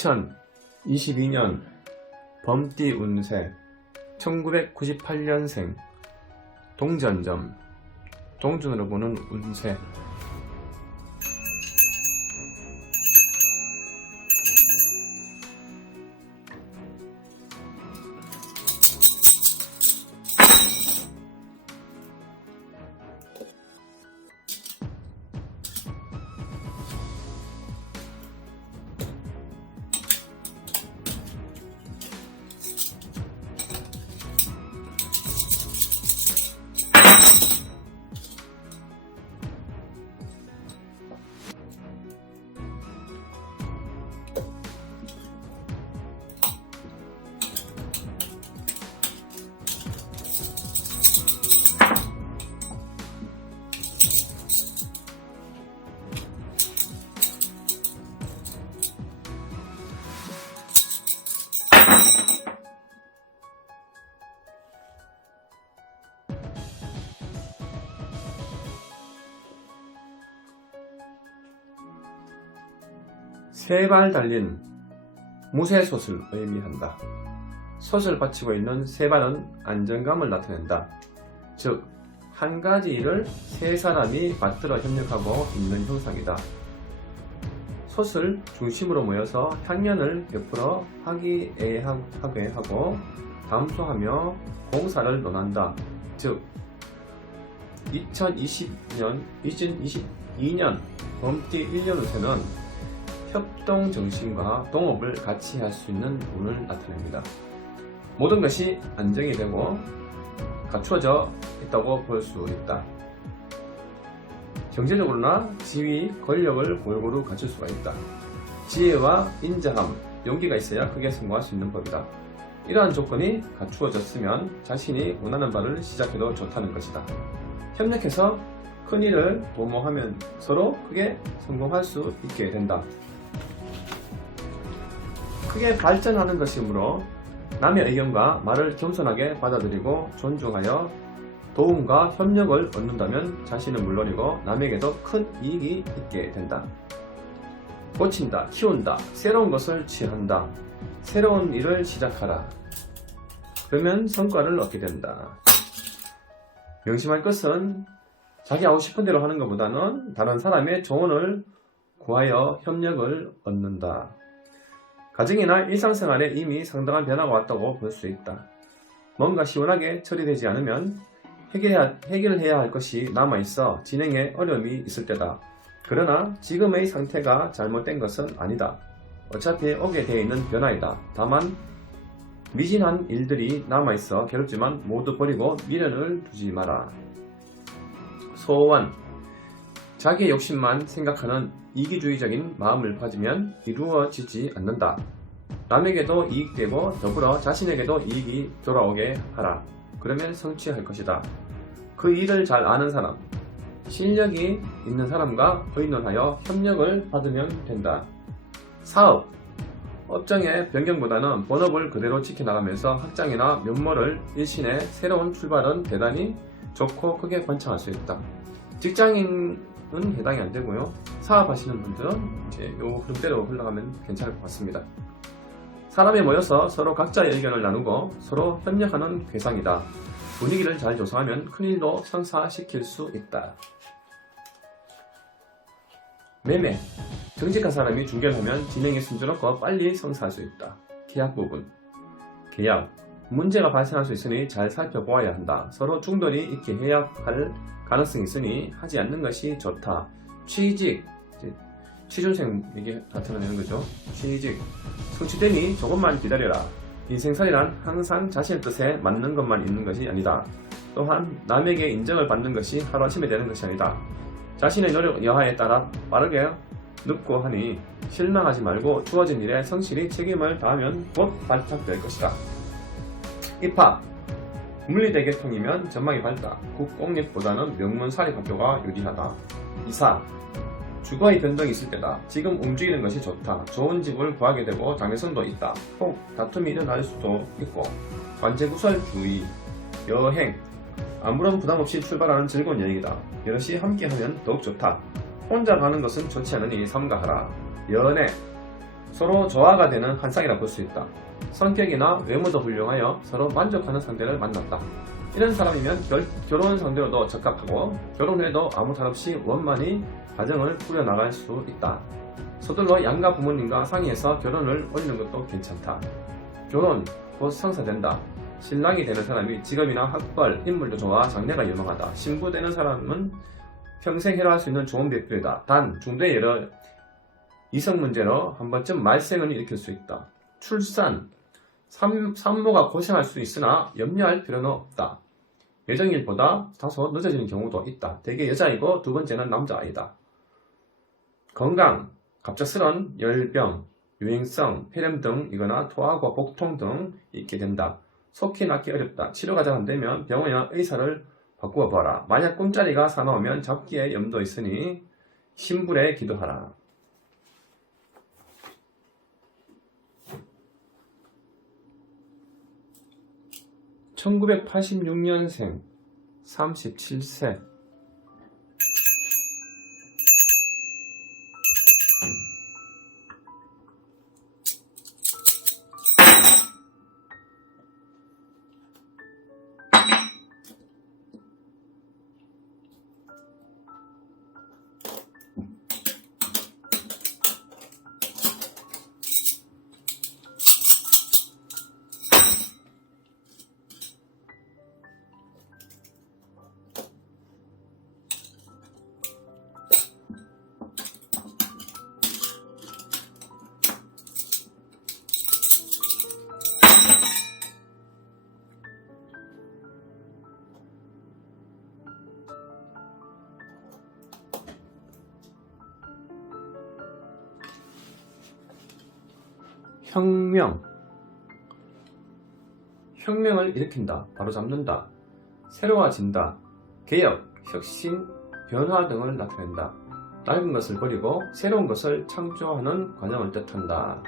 2022년 범띠 운세 1998년생 동전점 동전으로 보는 운세. 세 발 달린 무쇠솥을 의미한다. 솥을 받치고 있는 세 발은 안정감을 나타낸다. 즉, 한 가지 일을 세 사람이 받들어 협력하고 있는 형상이다. 솥을 중심으로 모여서 향연을 베풀어 화기애애하게 하고 담소하며 공사를 논한다. 즉, 2022년 범띠 1년 운세는 협동정신과 동업을 같이 할 수 있는 운을 나타냅니다. 모든 것이 안정이 되고 갖추어져 있다고 볼 수 있다. 경제적으로나 지위, 권력을 골고루 갖출 수가 있다. 지혜와 인자함, 용기가 있어야 크게 성공할 수 있는 법이다. 이러한 조건이 갖추어졌으면 자신이 원하는 바를 시작해도 좋다는 것이다. 협력해서 큰 일을 도모하면 서로 크게 성공할 수 있게 된다. 크게 발전하는 것이므로 남의 의견과 말을 겸손하게 받아들이고 존중하여 도움과 협력을 얻는다면 자신은 물론이고 남에게도 큰 이익이 있게 된다. 고친다, 키운다, 새로운 것을 취한다. 새로운 일을 시작하라. 그러면 성과를 얻게 된다. 명심할 것은 자기 하고 싶은 대로 하는 것보다는 다른 사람의 조언을 구하여 협력을 얻는다. 가정이나 일상생활에 이미 상당한 변화가 왔다고 볼 수 있다. 뭔가 시원하게 처리되지 않으면 해결해야 할 것이 남아있어 진행에 어려움이 있을 때다. 그러나 지금의 상태가 잘못된 것은 아니다. 어차피 오게 되어 있는 변화이다. 다만 미진한 일들이 남아있어 괴롭지만 모두 버리고 미련을 두지 마라. 소원. 자기의 욕심만 생각하는 이기주의적인 마음을 가지면 이루어지지 않는다. 남에게도 이익되고 더불어 자신에게도 이익이 돌아오게 하라. 그러면 성취할 것이다. 그 일을 잘 아는 사람, 실력이 있는 사람과 의논하여 협력을 받으면 된다. 사업. 업장의 변경보다는 본업을 그대로 지켜나가면서 확장이나 면모를 일신해 새로운 출발은 대단히 좋고 크게 번창할 수 있다. 직장인은 해당이 안 되고요. 사업하시는 분들은 이제 요 흐름대로 흘러가면 괜찮을 것 같습니다. 사람이 모여서 서로 각자의 의견을 나누고 서로 협력하는 괴상이다. 분위기를 잘 조성하면 큰일도 성사시킬 수 있다. 매매. 정직한 사람이 중개를 하면 진행이 순조롭고 빨리 성사할 수 있다. 계약 부분. 계약. 문제가 발생할 수 있으니 잘 살펴보아야 한다. 서로 충돌이 있게 해야 할 가능성이 있으니 하지 않는 것이 좋다. 취직. 취준생 얘기 나타내는 거죠. 취직. 성취되니 조금만 기다려라. 인생살이란 항상 자신의 뜻에 맞는 것만 있는 것이 아니다. 또한 남에게 인정을 받는 것이 하루아침에 되는 것이 아니다. 자신의 노력 여하에 따라 빠르게 늙고 하니 실망하지 말고 주어진 일에 성실히 책임을 다하면 곧 발탁될 것이다. 입학. 물리대계통이면 전망이 밝다. 국공립보다는 명문사립학교가 유리하다. 이사. 주거의 변동이 있을 때다. 지금 움직이는 것이 좋다. 좋은 집을 구하게 되고 장래성도 있다. 혹 다툼이 일어날 수도 있고. 관제구설 주의. 여행. 아무런 부담 없이 출발하는 즐거운 여행이다. 여럿이 함께하면 더욱 좋다. 혼자 가는 것은 좋지 않으니 삼가하라. 연애. 서로 조화가 되는 한 쌍이라 볼 수 있다. 성격이나 외모도 훌륭하여 서로 만족하는 상대를 만났다. 이런 사람이면 결혼 상대로도 적합하고 결혼 후에도 아무 탈 없이 원만히 가정을 꾸려나갈 수 있다. 서둘러 양가 부모님과 상의해서 결혼을 올리는 것도 괜찮다. 결혼 곧 성사된다. 신랑이 되는 사람이 직업이나 학벌, 인물도 좋아 장래가 유망하다. 신부 되는 사람은 평생 해로할 수 있는 좋은 배필이다. 단 중도에 여러 이성 문제로 한 번쯤 말썽을 일으킬 수 있다. 출산, 산모가 고생할 수 있으나 염려할 필요는 없다. 예정일보다 다소 늦어지는 경우도 있다. 대개 여자이고 두 번째는 남자아이다. 건강, 갑작스런 열병, 유행성, 폐렴 등이거나 토하고 복통 등 있게 된다. 속히 낫기 어렵다. 치료가 잘 안되면 병원이나 의사를 바꾸어 봐라. 만약 꿈자리가 사나우면 잡기에 염도 있으니 신불에 기도하라. 1986년생 37세 혁명을 일으킨다. 바로잡는다. 새로워진다. 개혁, 혁신, 변화 등을 나타낸다. 낡은 것을 버리고 새로운 것을 창조하는 과정을 뜻한다.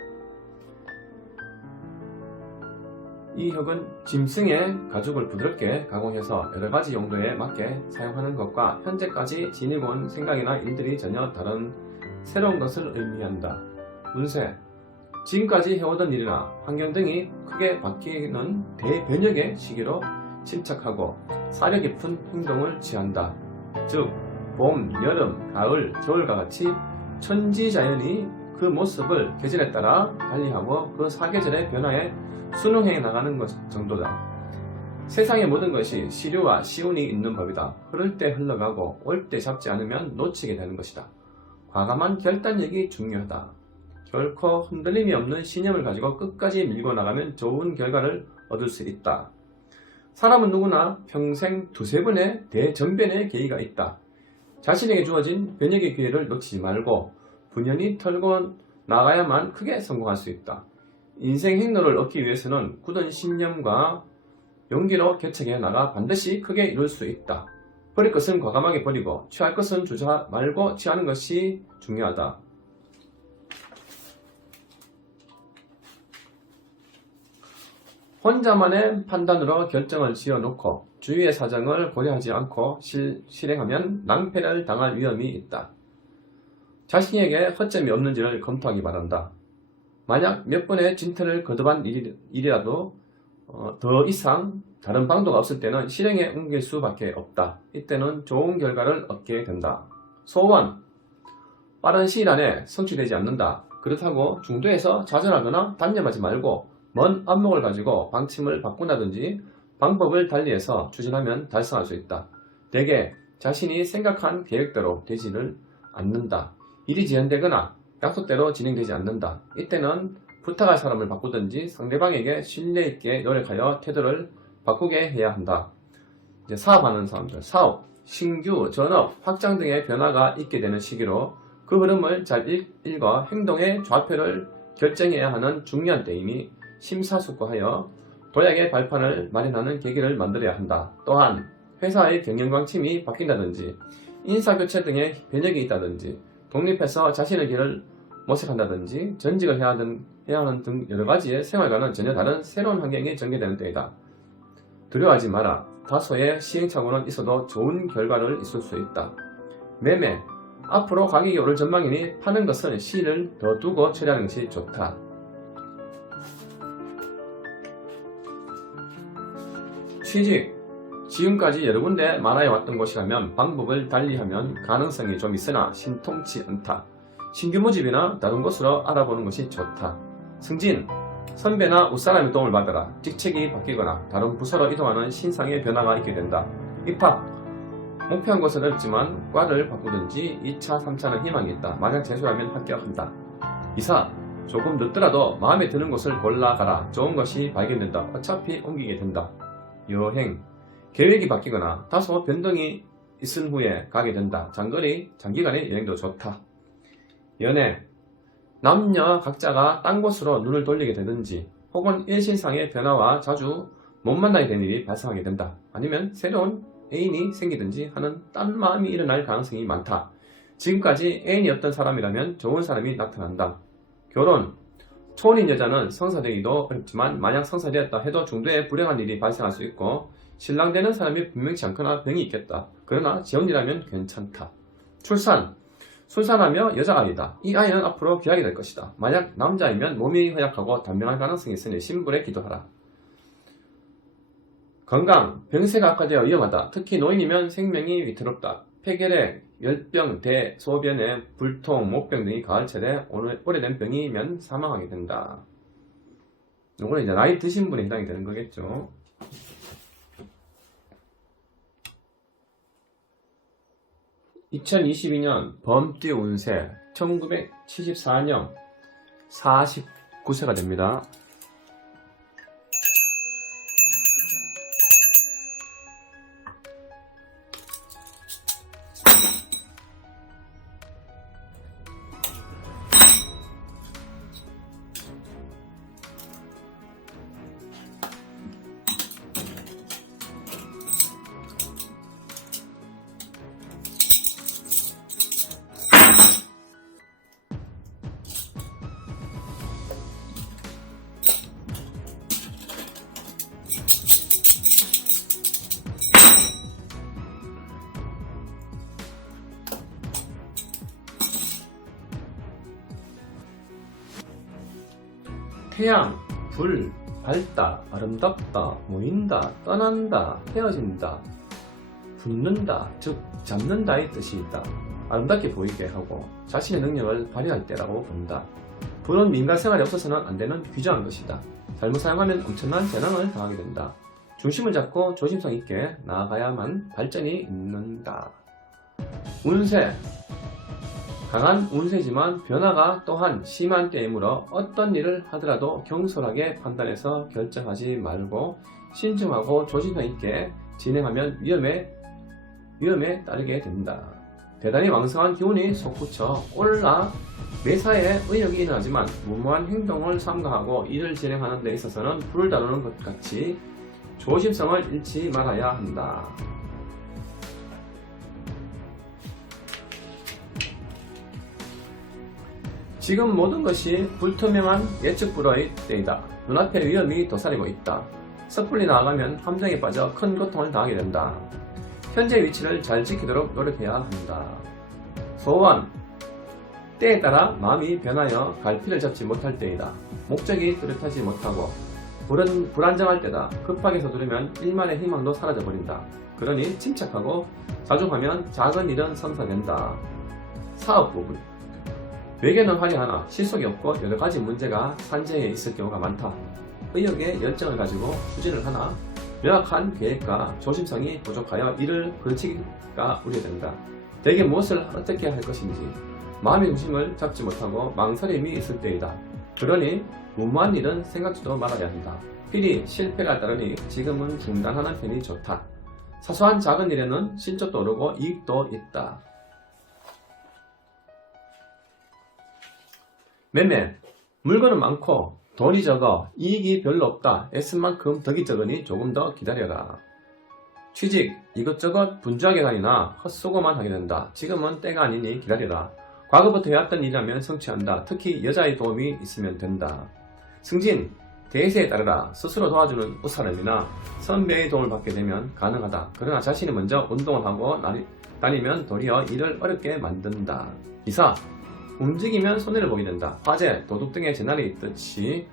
이 혁은 짐승의 가죽을 부드럽게 가공해서 여러가지 용도에 맞게 사용하는 것과 현재까지 지니고 온 생각이나 일들이 전혀 다른 새로운 것을 의미한다. 운세, 지금까지 해오던 일이나 환경 등이 크게 바뀌는 대변혁의 시기로 침착하고 사려 깊은 행동을 취한다. 즉, 봄, 여름, 가을, 겨울과 같이 천지자연이 그 모습을 계절에 따라 달리하고 그 사계절의 변화에 순응해 나가는 것 정도다. 세상의 모든 것이 시류와 시운이 있는 법이다. 흐를 때 흘러가고 올 때 잡지 않으면 놓치게 되는 것이다. 과감한 결단력이 중요하다. 결코 흔들림이 없는 신념을 가지고 끝까지 밀고 나가면 좋은 결과를 얻을 수 있다. 사람은 누구나 평생 두세 번의 대전변의 계기가 있다. 자신에게 주어진 변혁의 기회를 놓치지 말고 분연히 털고 나가야만 크게 성공할 수 있다. 인생 행로를 얻기 위해서는 굳은 신념과 용기로 개척해 나가 반드시 크게 이룰 수 있다. 버릴 것은 과감하게 버리고 취할 것은 주저 말고 취하는 것이 중요하다. 혼자만의 판단으로 결정을 지어놓고 주위의 사정을 고려하지 않고 실행하면 낭패를 당할 위험이 있다. 자신에게 허점이 없는지를 검토하기 바란다. 만약 몇 번의 진퇴를 거듭한 일이라도 더 이상 다른 방도가 없을 때는 실행에 옮길 수밖에 없다. 이때는 좋은 결과를 얻게 된다. 소원, 빠른 시일 안에 성취되지 않는다. 그렇다고 중도에서 좌절하거나 단념하지 말고 먼 안목을 가지고 방침을 바꾼다든지 방법을 달리해서 추진하면 달성할 수 있다. 대개 자신이 생각한 계획대로 되지를 않는다. 일이 지연되거나 약속대로 진행되지 않는다. 이때는 부탁할 사람을 바꾸든지 상대방에게 신뢰있게 노력하여 태도를 바꾸게 해야 한다. 이제 사업하는 사람들, 사업, 신규, 전업, 확장 등의 변화가 있게 되는 시기로 그 흐름을 잘 읽어 행동의 좌표를 결정해야 하는 중요한 때이니 심사숙고하여 도약의 발판을 마련하는 계기를 만들어야 한다. 또한 회사의 경영방침이 바뀐다든지 인사교체 등의 변혁이 있다든지 독립해서 자신의 길을 모색한다든지 전직을 해야 하는 등 여러가지의 생활과는 전혀 다른 새로운 환경이 전개되는 때이다. 두려워하지 마라. 다소의 시행착오는 있어도 좋은 결과를 있을 수 있다. 매매, 앞으로 가격이 오를 전망이니 파는 것은 시일을 더 두고 처리하는 것이 좋다. 취직. 지금까지 여러 군데 말하여왔던 곳이라면 방법을 달리하면 가능성이 좀 있으나 신통치 않다. 신규 모집이나 다른 곳으로 알아보는 것이 좋다. 승진. 선배나 윗사람의 도움을 받아라. 직책이 바뀌거나 다른 부서로 이동하는 신상의 변화가 있게 된다. 입학. 목표한 곳은 어렵지만 과를 바꾸든지 2차, 3차는 희망이 있다. 만약 재수라면 합격한다. 이사. 조금 늦더라도 마음에 드는 곳을 골라가라. 좋은 것이 발견된다. 어차피 옮기게 된다. 여행. 계획이 바뀌거나 다소 변동이 있은 후에 가게 된다. 장기간의 여행도 좋다. 연애. 남녀 각자가 딴 곳으로 눈을 돌리게 되든지 혹은 일신상의 변화와 자주 못 만나게 된 일이 발생하게 된다. 아니면 새로운 애인이 생기든지 하는 딴 마음이 일어날 가능성이 많다. 지금까지 애인이었던 사람이라면 좋은 사람이 나타난다. 결혼. 초혼인 여자는 성사되기도 어렵지만 만약 성사되었다 해도 중도에 불행한 일이 발생할 수 있고 신랑 되는 사람이 분명치 않거나 병이 있겠다. 그러나 재혼이라면 괜찮다. 출산. 순산하며 여자아이다. 이 아이는 앞으로 귀하게 될 것이다. 만약 남자이면 몸이 허약하고 단명할 가능성이 있으니 신불에 기도하라. 건강. 병세가 악화되어 위험하다. 특히 노인이면 생명이 위태롭다. 폐결핵, 열병, 대, 소변에 불통, 목병 등이 가을철에 오래된 병이면 사망하게 된다. 이거는 이제 나이 드신 분에 해당이 되는 거겠죠. (2022년) 범띠 운세 1974년 49세가 됩니다. 태양, 불, 밝다, 아름답다, 모인다, 떠난다, 헤어진다, 붙는다, 즉 잡는다의 뜻이 있다. 아름답게 보이게 하고 자신의 능력을 발휘할 때라고 본다. 불은 민간 생활에 없어서는 안 되는 귀중한 것이다. 잘못 사용하면 엄청난 재난을 당하게 된다. 중심을 잡고 조심성 있게 나아가야만 발전이 있는다. 운세. 강한 운세지만 변화가 또한 심한 때이므로 어떤 일을 하더라도 경솔하게 판단해서 결정하지 말고 신중하고 조심성 있게 진행하면 위험에 따르게 된다. 대단히 왕성한 기운이 솟구쳐 올라 매사에 의욕이 일어나지만 무모한 행동을 삼가하고 일을 진행하는 데 있어서는 불을 다루는 것 같이 조심성을 잃지 말아야 한다. 지금 모든 것이 불투명한 예측 불허의 때이다. 눈앞에 위험이 도사리고 있다. 섣불리 나아가면 함정에 빠져 큰 고통을 당하게 된다. 현재 위치를 잘 지키도록 노력해야 한다. 소원. 때에 따라 마음이 변하여 갈피를 잡지 못할 때이다. 목적이 뚜렷하지 못하고 불안정할 때다. 급하게 서두르면 일만의 희망도 사라져버린다. 그러니 침착하고 자중하면 작은 일은 성사된다. 사업 부분. 외계는 화려하나 실속이 없고 여러가지 문제가 산재해 있을 경우가 많다. 의욕에 열정을 가지고 추진을 하나 명확한 계획과 조심성이 부족하여 이를 거치기가 우려된다. 대개 무엇을 어떻게 할 것인지 마음의 중심을 잡지 못하고 망설임이 있을 때이다. 그러니 무모한 일은 생각지도 말아야 한다. 필히 실패가 따르니 지금은 중단하는 편이 좋다. 사소한 작은 일에는 실적도 오르고 이익도 있다. 매매. 물건은 많고 돈이 적어 이익이 별로 없다. 애쓴 만큼 덕이 적으니 조금 더 기다려라. 취직. 이것저것 분주하게 다니나 헛수고만 하게 된다. 지금은 때가 아니니 기다려라. 과거부터 해왔던 일이라면 성취한다. 특히 여자의 도움이 있으면 된다. 승진. 대세에 따르라. 스스로 도와주는 웃사람이나 선배의 도움을 받게 되면 가능하다. 그러나 자신이 먼저 운동을 하고 다니면 도리어 일을 어렵게 만든다. 기사, 움직이면 손해를 보게 된다. 화재, 도둑 등의 재난이 있듯이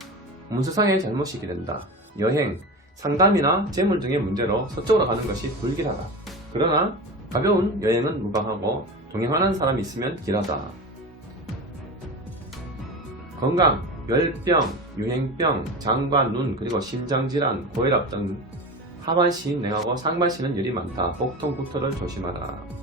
문서상의 잘못이 있게 된다. 여행, 상담이나 재물 등의 문제로 서쪽으로 가는 것이 불길하다. 그러나 가벼운 여행은 무방하고 동행하는 사람이 있으면 길하다. 건강, 열병, 유행병, 장과 눈, 그리고 심장질환, 고혈압 등 하반신 냉하고 상반신은 열이 많다. 복통, 구토를 조심하라.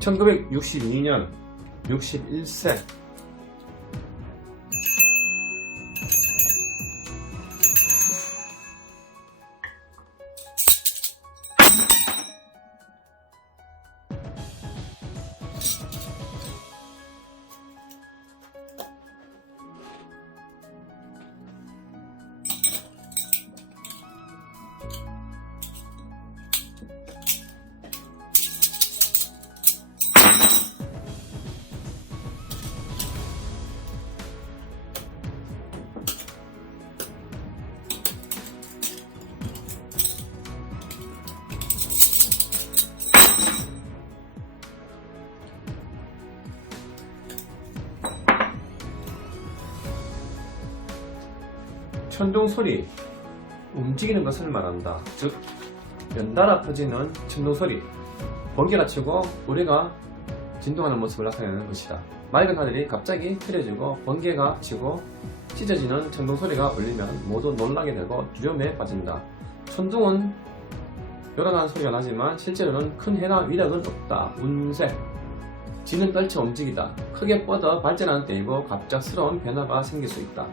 (1962년) 61세. 천둥 소리, 움직이는 것을 말한다. 즉, 연달아 퍼지는 천둥 소리, 번개가 치고 우리가 진동하는 모습을 나타내는 것이다. 맑은 하늘이 갑자기 흐려지고 번개가 치고 찢어지는 천둥 소리가 울리면 모두 놀라게 되고 두려움에 빠진다. 천둥은 요란한 소리가 나지만 실제로는 큰 해나 위력은 없다. 운세, 지는 떨쳐 움직이다. 크게 뻗어 발전하는 때이고 갑작스러운 변화가 생길 수 있다.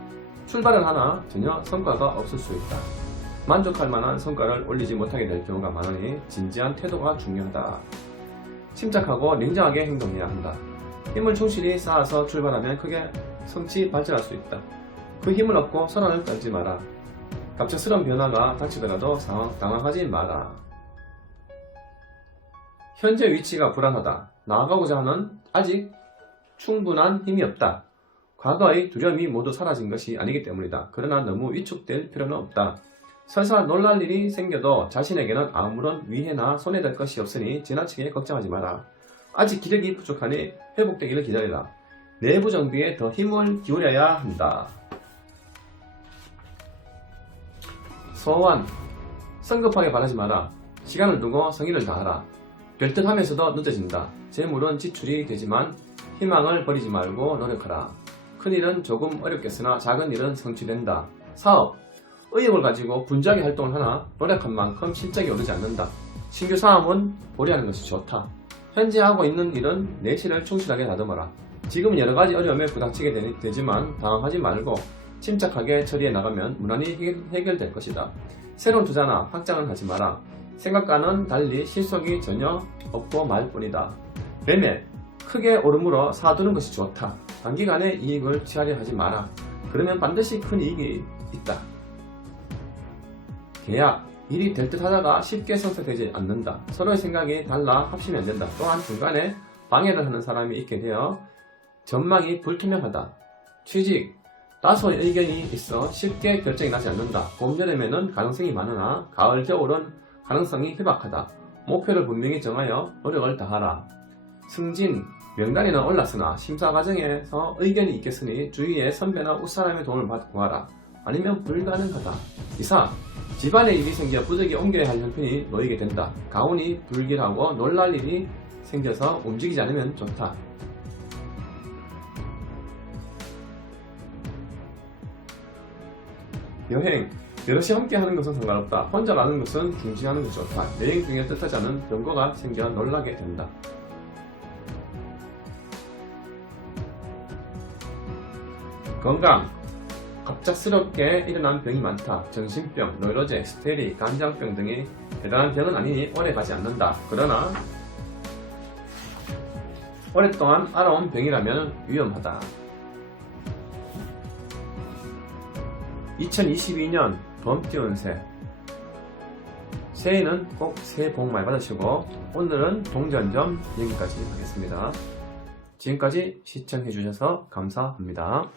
출발을 하나 전혀 성과가 없을 수 있다. 만족할 만한 성과를 올리지 못하게 될 경우가 많으니 진지한 태도가 중요하다. 침착하고 냉정하게 행동해야 한다. 힘을 충실히 쌓아서 출발하면 크게 성취 발전할 수 있다. 그 힘을 얻고 선언을 떨지 마라. 갑작스러운 변화가 닥치더라도 당황하지 마라. 현재 위치가 불안하다. 나아가고자 하는 아직 충분한 힘이 없다. 과거의 두려움이 모두 사라진 것이 아니기 때문이다. 그러나 너무 위축될 필요는 없다. 설사 놀랄 일이 생겨도 자신에게는 아무런 위해나 손해될 것이 없으니 지나치게 걱정하지 마라. 아직 기력이 부족하니 회복되기를 기다리라. 내부 정비에 더 힘을 기울여야 한다. 소원, 성급하게 바라지 마라. 시간을 두고 성의를 다하라. 될 듯 하면서도 늦어진다. 재물은 지출이 되지만 희망을 버리지 말고 노력하라. 큰 일은 조금 어렵겠으나 작은 일은 성취된다. 사업, 의욕을 가지고 분주하게 활동을 하나 노력한 만큼 실적이 오르지 않는다. 신규 사업은 보류하는 것이 좋다. 현재 하고 있는 일은 내실을 충실하게 다듬어라. 지금은 여러가지 어려움에 부닥치게 되지만 당황하지 말고 침착하게 처리해 나가면 무난히 해결될 것이다. 새로운 투자나 확장은 하지 마라. 생각과는 달리 실속이 전혀 없고 말 뿐이다. 매매, 크게 오름으로 사두는 것이 좋다. 단기간에 이익을 취하려 하지 마라. 그러면 반드시 큰 이익이 있다. 계약, 일이 될 듯 하다가 쉽게 성사되지 않는다. 서로의 생각이 달라 합심이 안 된다. 또한 중간에 방해를 하는 사람이 있게 되어 전망이 불투명하다. 취직, 다소의 의견이 있어 쉽게 결정이 나지 않는다. 봄, 여름에는 가능성이 많으나 가을, 겨울은 가능성이 희박하다. 목표를 분명히 정하여 노력을 다하라. 승진, 명단에는 올랐으나 심사 과정에서 의견이 있겠으니 주위의 선배나 윗사람의 도움을 받고 하라. 아니면 불가능하다. 이사, 집안에 일이 생겨 부득이 옮겨야 할 형편이 놓이게 된다. 가훈이 불길하고 놀랄 일이 생겨서 움직이지 않으면 좋다. 여행, 여럿이 함께 하는 것은 상관없다. 혼자 가는 것은 중지하는 것이 좋다. 여행 중에 뜻하지 않은 변고가 생겨 놀라게 된다. 건강, 갑작스럽게 일어난 병이 많다. 정신병, 노이로제, 스테리, 간장병 등이 대단한 병은 아니니 오래 가지 않는다. 그러나 오랫동안 알아온 병이라면 위험하다. 2022년 범띠 새, 새해는 꼭 새해 복 많이 받으시고 오늘은 동전점 여기까지 하겠습니다. 지금까지 시청해주셔서 감사합니다.